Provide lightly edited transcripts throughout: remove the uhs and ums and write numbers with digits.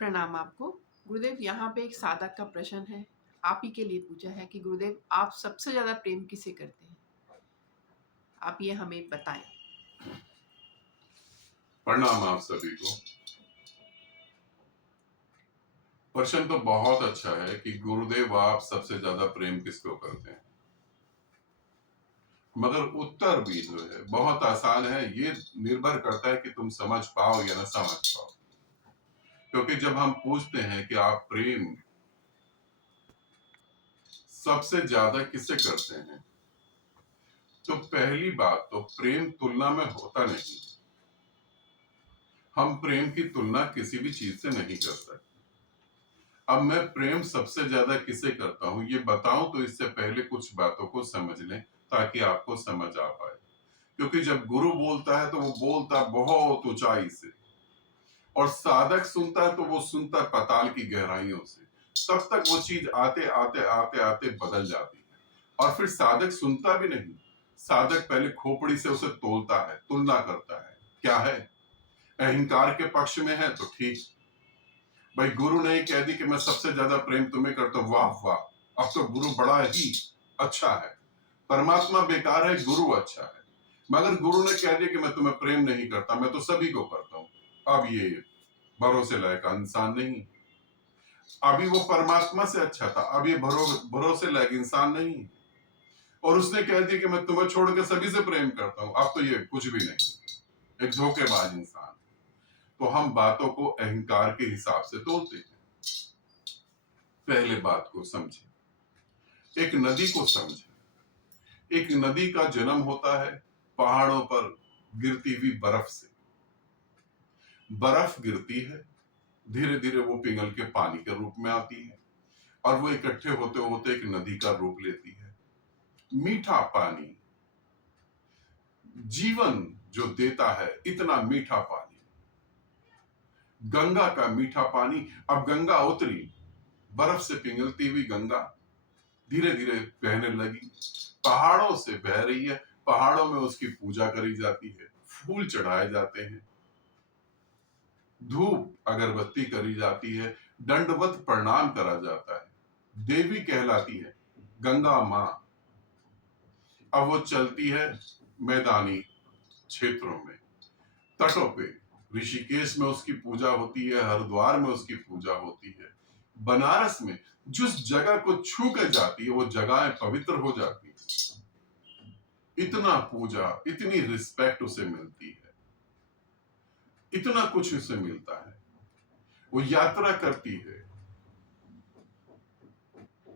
प्रणाम आपको। गुरुदेव, यहाँ पे एक साधक का प्रश्न है, आप ही के लिए पूछा है कि गुरुदेव आप सबसे ज़्यादा प्रेम किसे करते हैं? आप ये हमें बताएं। प्रणाम आप सभी को। प्रश्न तो बहुत अच्छा है कि गुरुदेव आप सबसे ज्यादा प्रेम किसको करते हैं, मगर उत्तर भी जो है बहुत आसान है। ये निर्भर करता है कि तुम समझ पाओ या ना समझ पाओ। क्योंकि जब हम पूछते हैं कि आप प्रेम सबसे ज्यादा किससे करते हैं, तो पहली बात तो प्रेम तुलना में होता नहीं। हम प्रेम की तुलना किसी भी चीज से नहीं कर सकते। अब मैं प्रेम सबसे ज्यादा किसे करता हूं ये बताऊं तो इससे पहले कुछ बातों को समझ लें, ताकि आपको समझ आ पाए। क्योंकि जब गुरु बोलता है तो वो बोलता बहुत ऊंचाई से, और साधक सुनता है तो वो सुनता पाताल की गहराइयों से। तब तक वो चीज आते आते आते आते बदल जाती है, और फिर साधक सुनता भी नहीं। साधक पहले खोपड़ी से उसे तोलता है, तुलना करता है। क्या है? अहंकार के पक्ष में है तो ठीक। भाई गुरु ने कह दी कि मैं सबसे ज्यादा प्रेम तुम्हें करता हूं, वाह वाह, अब तो गुरु बड़ा ही अच्छा है। परमात्मा बेकार है, गुरु अच्छा है। मगर गुरु ने कह दिया कि मैं तुम्हें प्रेम नहीं करता, मैं तो सभी को करता हूं। अब ये भरोसे लायक इंसान नहीं। अभी वो परमात्मा से अच्छा था, अब ये भरोसे लायक इंसान नहीं। और उसने कह दिया कि मैं तुम्हें छोड़ के सभी से प्रेम करता हूं, अब तो ये कुछ भी नहीं, एक धोखेबाज इंसान। तो हम बातों को अहंकार के हिसाब से तोलते हैं। पहले बात को समझे, एक नदी को समझे। एक नदी का जन्म होता है पहाड़ों पर गिरती हुई बर्फ से। बर्फ गिरती है, धीरे धीरे वो पिघल के पानी के रूप में आती है, और वो इकट्ठे होते होते एक नदी का रूप लेती है। मीठा पानी, जीवन जो देता है, इतना मीठा पानी, गंगा का मीठा पानी। अब गंगा उतरी, बर्फ से पिघलती हुई गंगा धीरे धीरे बहने लगी, पहाड़ों से बह रही है। पहाड़ों में उसकी पूजा करी जाती है, फूल चढ़ाए जाते हैं, धूप अगरबत्ती करी जाती है, दंडवत प्रणाम करा जाता है। देवी कहलाती है गंगा मां। अब वो चलती है मैदानी क्षेत्रों में, तटों पे। ऋषिकेश में उसकी पूजा होती है, हरिद्वार में उसकी पूजा होती है, बनारस में जिस जगह को छू के जाती है वो जगहें पवित्र हो जाती है। इतना पूजा, इतनी रिस्पेक्ट उसे मिलती है, इतना कुछ उसे मिलता है। वो यात्रा करती है,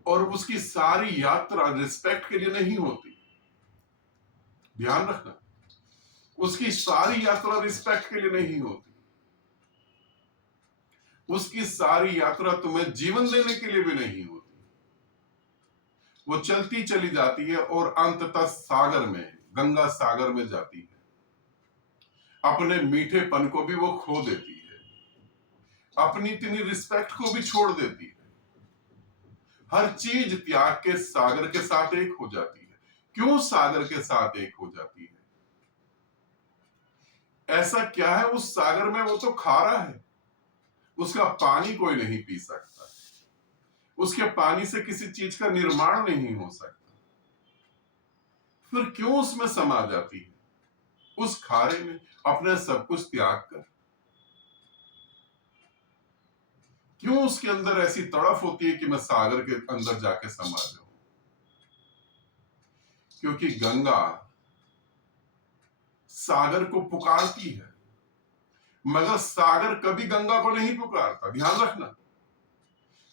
और उसकी सारी यात्रा रिस्पेक्ट के लिए नहीं होती, ध्यान रखना। उसकी सारी यात्रा रिस्पेक्ट के लिए नहीं होती। उसकी सारी यात्रा तुम्हें जीवन देने के लिए भी नहीं होती। वो चलती चली जाती है और अंततः सागर में, गंगा सागर में जाती है। अपने मीठेपन को भी वो खो देती है, अपनी इतनी रिस्पेक्ट को भी छोड़ देती है, हर चीज त्याग के सागर के साथ एक हो जाती है। क्यों सागर के साथ एक हो जाती है? ऐसा क्या है उस सागर में? वो तो खारा है, उसका पानी कोई नहीं पी सकता, उसके पानी से किसी चीज का निर्माण नहीं हो सकता। फिर क्यों उसमें समा जाती है, उस खारे में, अपने सब कुछ त्याग कर? क्यों उसके अंदर ऐसी तड़फ होती है कि मैं सागर के अंदर जाके समा जाऊं? क्योंकि गंगा सागर को पुकारती है, मगर सागर कभी गंगा को नहीं पुकारता, ध्यान रखना।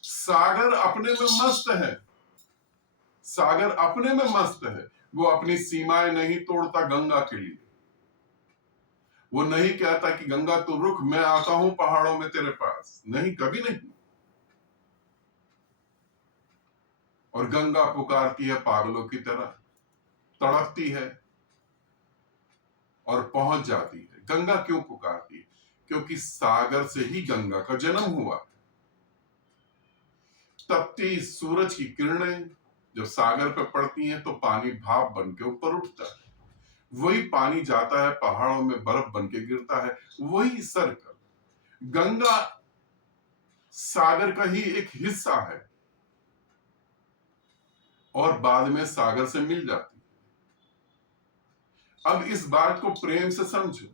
सागर अपने में मस्त है, सागर अपने में मस्त है। वो अपनी सीमाएं नहीं तोड़ता गंगा के लिए। वो नहीं कहता कि गंगा तू रुक, मैं आता हूं पहाड़ों में तेरे पास, नहीं, कभी नहीं। और गंगा पुकारती है पागलों की तरह, तड़पती है और पहुंच जाती है। गंगा क्यों पुकारती है? क्योंकि सागर से ही गंगा का जन्म हुआ। तपती सूरज की किरणें जब सागर पर पड़ती हैं तो पानी भाप बन के ऊपर उठता है, वही पानी जाता है पहाड़ों में, बर्फ बन के गिरता है, वही सर्कल। गंगा सागर का ही एक हिस्सा है और बाद में सागर से मिल जाती। अब इस बात को प्रेम से समझो।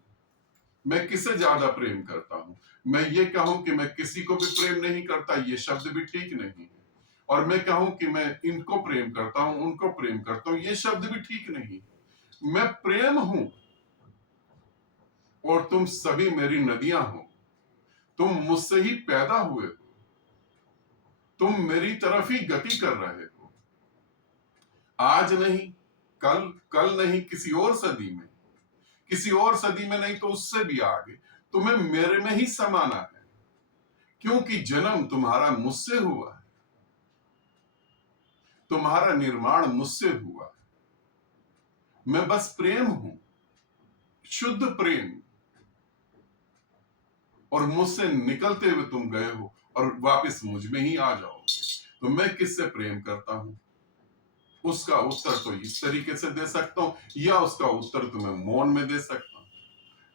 मैं किसे ज्यादा प्रेम करता हूं? मैं ये कहूं कि मैं किसी को भी प्रेम नहीं करता, ये शब्द भी ठीक नहीं है। और मैं कहूं कि मैं इनको प्रेम करता हूं, उनको प्रेम करता हूं, ये शब्द भी ठीक नहीं। मैं प्रेम हूं और तुम सभी मेरी नदियां हो। तुम मुझसे ही पैदा हुए हो, तुम मेरी तरफ ही गति कर रहे हो। आज नहीं, कल, कल नहीं, किसी और सदी में, किसी और सदी में नहीं तो उससे भी आगे तुम्हें मेरे में ही समाना है, क्योंकि जन्म तुम्हारा मुझसे हुआ है, तुम्हारा निर्माण मुझसे हुआ है। मैं बस प्रेम हूं, शुद्ध प्रेम, और मुझसे निकलते हुए तुम गए हो और वापस मुझ में ही आ जाओगे। तो मैं किससे प्रेम करता हूं? उसका उत्तर तो इस तरीके से दे सकता हूं, या उसका उत्तर तुम्हें मौन में दे सकता हूं।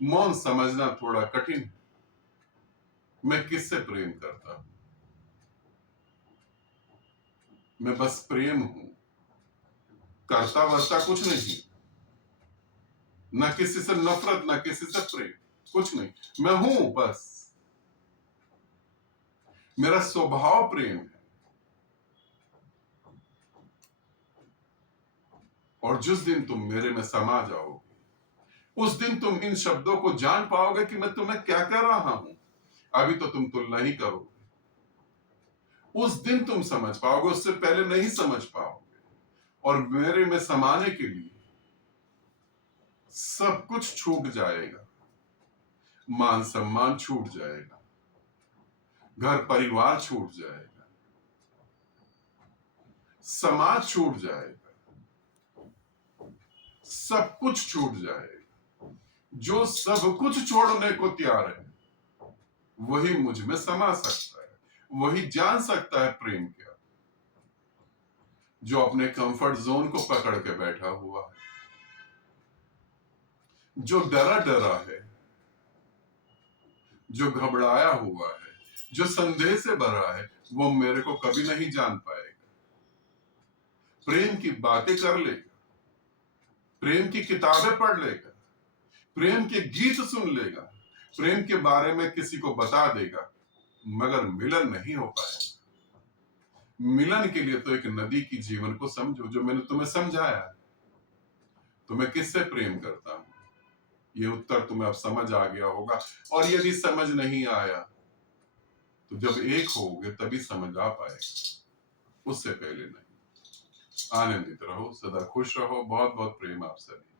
मौन समझना थोड़ा कठिन है। मैं किससे प्रेम करता हूं? मैं बस प्रेम हूं, करता वर्ता कुछ नहीं, न किसी से नफरत, न किसी से प्रेम, कुछ नहीं। मैं हूं बस। मेरा स्वभाव प्रेम है। और जिस दिन तुम मेरे में समा जाओगे, उस दिन तुम इन शब्दों को जान पाओगे कि मैं तुम्हें क्या कर रहा हूं। अभी तो तुम तुलना ही करोगे। उस दिन तुम समझ पाओगे, उससे पहले नहीं समझ पाओगे। और मेरे में समाने के लिए सब कुछ छूट जाएगा। मान सम्मान छूट जाएगा, घर परिवार छूट जाएगा, समाज छूट जाएगा, सब कुछ छूट जाएगा। जो सब कुछ छोड़ने को तैयार है वही मुझ में समा सकता है, वही जान सकता है प्रेम क्या। जो अपने कंफर्ट जोन को पकड़ के बैठा हुआ है, जो डरा डरा है, जो घबराया हुआ है, जो संदेह से भरा है, वो मेरे को कभी नहीं जान पाएगा। प्रेम की बातें कर लेगा, प्रेम की किताबें पढ़ लेगा, प्रेम के गीत सुन लेगा, प्रेम के बारे में किसी को बता देगा, मगर मिलन नहीं हो पाएगा। मिलन के लिए तो एक नदी की जीवन को समझो, जो मैंने तुम्हें समझाया। तो मैं किससे प्रेम करता हूं, ये उत्तर तुम्हें अब समझ आ गया होगा। और यदि समझ नहीं आया तो जब एक होगे तभी समझ आ पाएगा, उससे पहले नहीं। आनंदित रहो, सदा खुश रहो। बहुत बहुत प्रेम आप सभी।